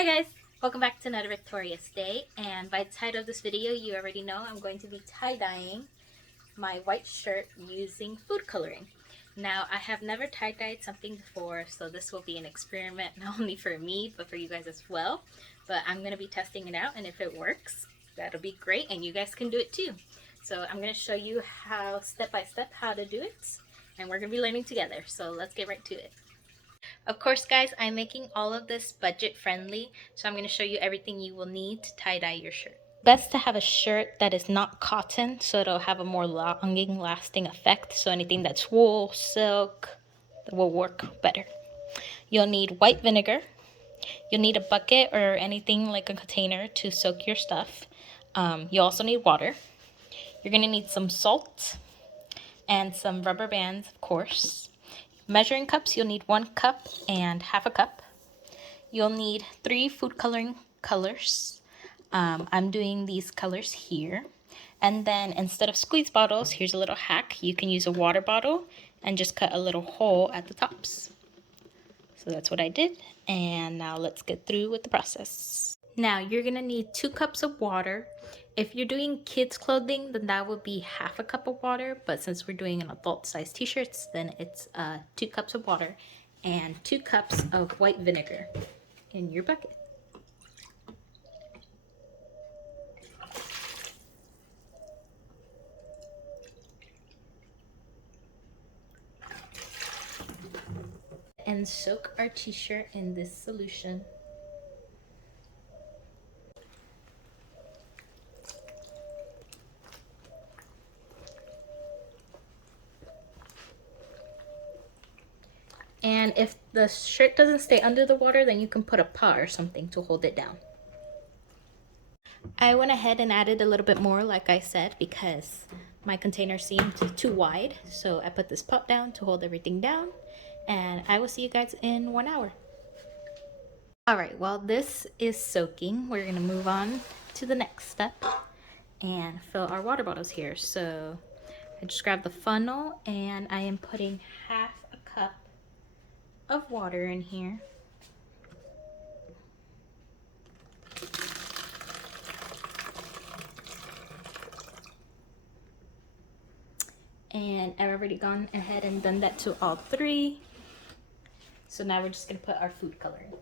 Hi guys, welcome back to another victorious day, and by the title of this video you already know I'm going to be tie-dyeing my white shirt using food coloring. Now I have never tie-dyed something before, so this will be an experiment not only for me but for you guys as well, but I'm going to be testing it out, and if it works that'll be great and you guys can do it too. So I'm going to show you how step by step how to do it, and we're going to be learning together, so let's get right to it. Of course, guys, I'm making all of this budget friendly, so I'm going to show you everything you will need to tie-dye your shirt. Best to have a shirt that is not cotton, so it'll have a more longing lasting effect. So anything that's wool, silk, will work better. You'll need white vinegar. You'll need a bucket or anything like a container to soak your stuff. You also need water. You're going to need some salt and some rubber bands, of course. Measuring cups, you'll need 1 cup and half a cup. You'll need 3 food coloring colors. I'm doing these colors here. And then instead of squeeze bottles, here's a little hack. You can use a water bottle and just cut a little hole at the tops. So that's what I did. And now let's get through with the process. Now you're gonna need 2 cups of water. If you're doing kids clothing, then that would be half a cup of water. But since we're doing an adult size t-shirts, then it's 2 cups of water and 2 cups of white vinegar in your bucket. And soak our t-shirt in this solution. And if the shirt doesn't stay under the water, then you can put a pot or something to hold it down. I went ahead and added a little bit more, like I said, because my container seemed too wide. So I put this pot down to hold everything down, and I will see you guys in 1 hour. All right, while this is soaking, we're gonna move on to the next step and fill our water bottles here. So I just grabbed the funnel and I am putting half a cup of water in here. And I've already gone ahead and done that to all 3. So now we're just gonna put our food coloring.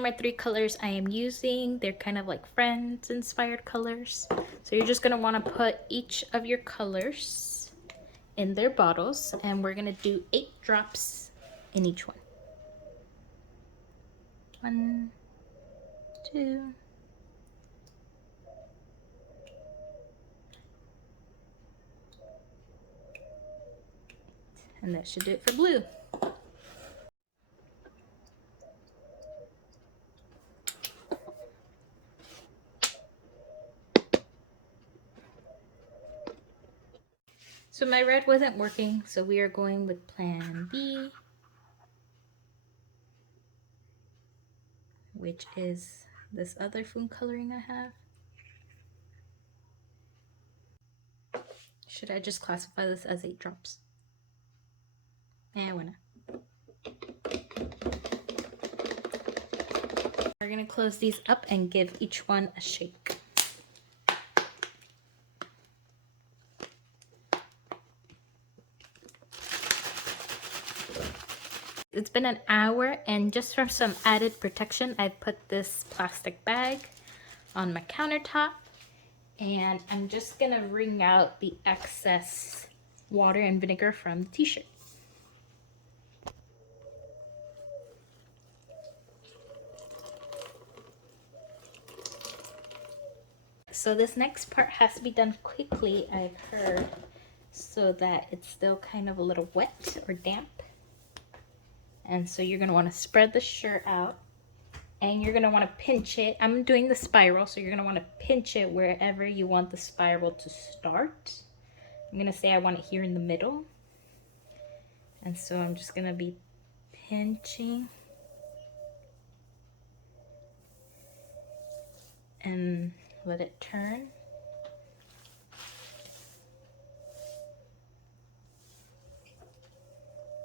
My 3 colors I am using, they're kind of like Friends inspired colors. So you're just gonna wanna put each of your colors in their bottles, and we're gonna do 8 drops in each one. 1, 2, and that should do it for blue. So my red wasn't working, so we are going with plan B, which is this other food coloring I have. Should I just classify this as 8 drops? Why not? We're gonna close these up and give each one a shake. It's been an hour, and just for some added protection, I put this plastic bag on my countertop, and I'm just gonna wring out the excess water and vinegar from the t-shirt. So this next part has to be done quickly, I've heard, so that it's still kind of a little wet or damp. And so you're gonna wanna spread the shirt out, and you're gonna wanna pinch it. I'm doing the spiral, so you're gonna wanna pinch it wherever you want the spiral to start. I'm gonna say I want it here in the middle. And so I'm just gonna be pinching and let it turn.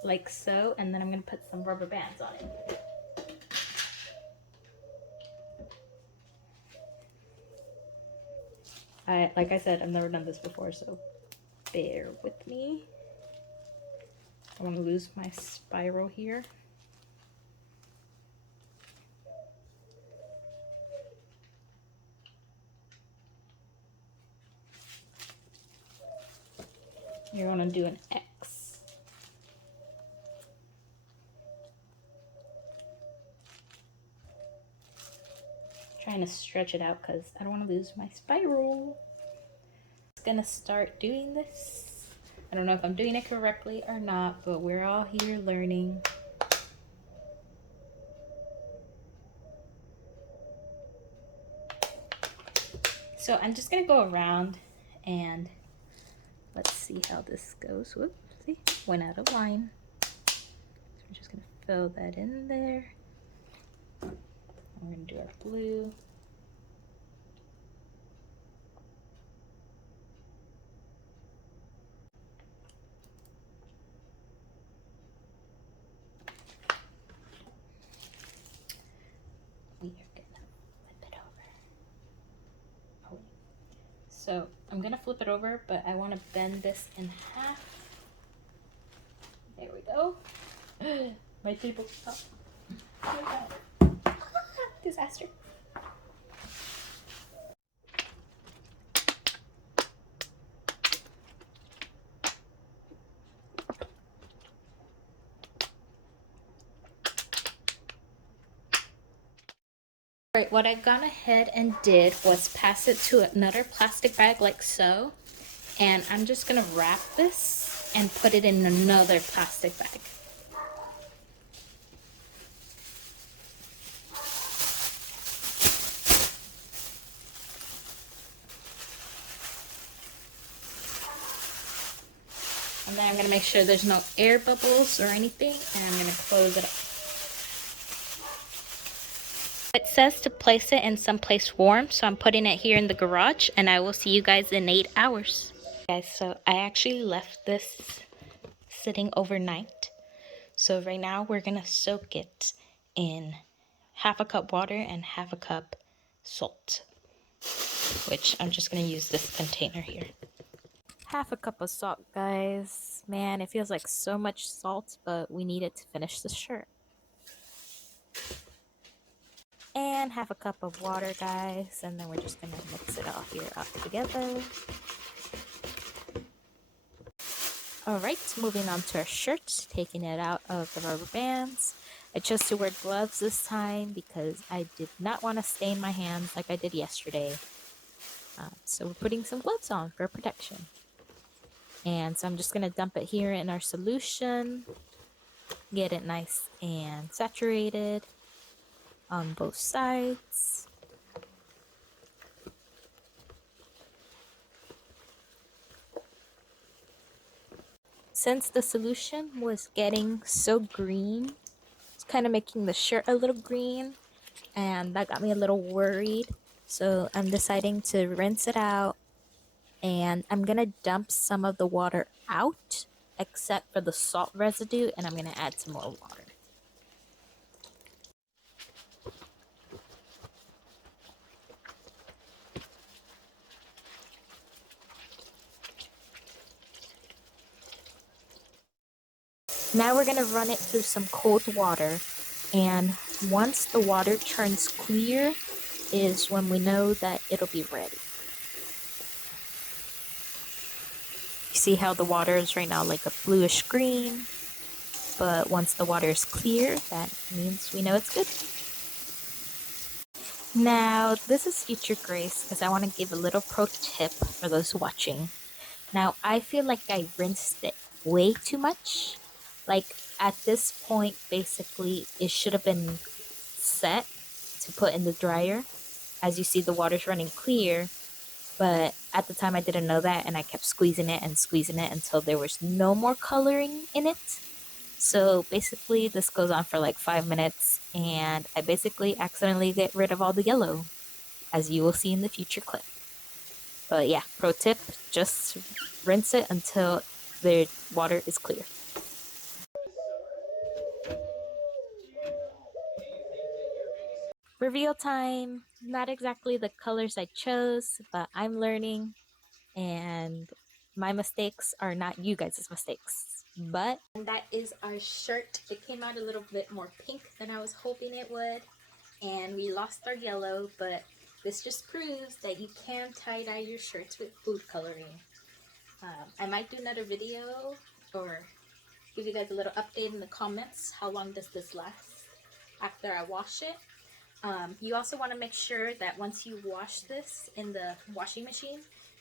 Like so, and then I'm gonna put some rubber bands on it. Like I said, I've never done this before, so bear with me. I want to lose my spiral here. You want to do an X. Trying to stretch it out because I don't want to lose my spiral. I'm gonna start doing this. I don't know if I'm doing it correctly or not, but we're all here learning. So I'm just gonna go around and let's see how this goes. Whoops, see, went out of line. So we're just gonna fill that in there. We're gonna do our blue. We are gonna flip it over. Oh. So I'm gonna flip it over, but I wanna bend this in half. There we go. My table top. Disaster. Alright, what I've gone ahead and did was pass it to another plastic bag like so. And I'm just gonna wrap this and put it in another plastic bag. And then I'm gonna make sure there's no air bubbles or anything, and I'm gonna close it up. It says to place it in someplace warm, so I'm putting it here in the garage, and I will see you guys in 8 hours. Guys, so I actually left this sitting overnight. So right now we're gonna soak it in half a cup water and half a cup salt, which I'm just gonna use this container here. Half a cup of salt, guys. Man, it feels like so much salt, but we need it to finish the shirt. And half a cup of water, guys, and then we're just gonna mix it all here up together. Alright, moving on to our shirt, taking it out of the rubber bands. I chose to wear gloves this time because I did not want to stain my hands like I did yesterday. So we're putting some gloves on for protection. And so I'm just going to dump it here in our solution. Get it nice and saturated on both sides. Since the solution was getting so green, it's kind of making the shirt a little green, and that got me a little worried. So I'm deciding to rinse it out, and I'm gonna dump some of the water out except for the salt residue, and I'm gonna add some more water. Now we're gonna run it through some cold water, and once the water turns clear is when we know that it'll be ready. You see how the water is right now like a bluish green, but once the water is clear, that means we know it's good. Now, this is Future Grace because I want to give a little pro tip for those watching. Now, I feel like I rinsed it way too much. Like, at this point, basically, it should have been set to put in the dryer. As you see, the water's running clear. But at the time, I didn't know that, and I kept squeezing it until there was no more coloring in it. So basically, this goes on for like 5 minutes, and I basically accidentally get rid of all the yellow, as you will see in the future clip. But yeah, pro tip, just rinse it until the water is clear. reveal time. Not exactly the colors I chose, but I'm learning, and my mistakes are not you guys' mistakes. But and that is our shirt. It came out a little bit more pink than I was hoping it would, and we lost our yellow, but this just proves that you can tie-dye your shirts with food coloring. I might do another video or give you guys a little update in the comments. How long does this last after I wash it? You also want to make sure that once you wash this in the washing machine,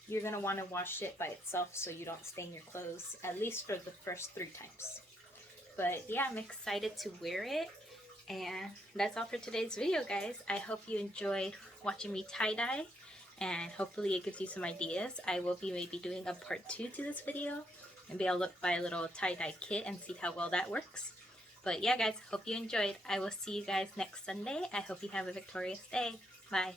you're going to want to wash it by itself so you don't stain your clothes, at least for the first 3 times. But yeah, I'm excited to wear it. And that's all for today's video, guys. I hope you enjoyed watching me tie-dye, and hopefully it gives you some ideas. I will be maybe doing a part 2 to this video. Maybe I'll look by a little tie-dye kit and see how well that works. But yeah, guys, hope you enjoyed. I will see you guys next Sunday. I hope you have a victorious day. Bye.